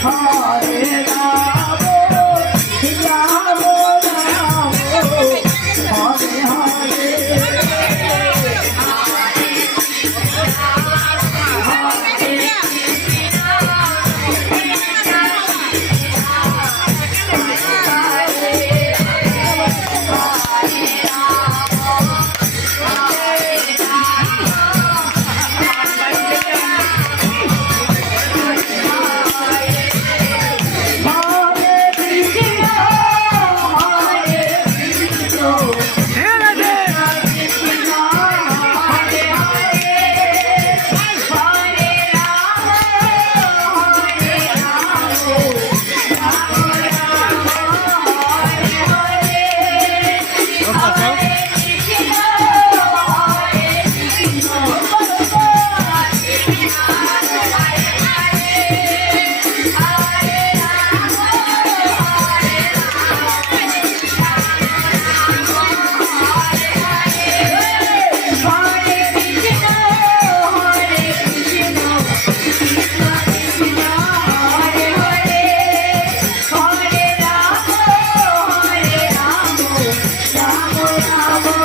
Hare Rama Bye.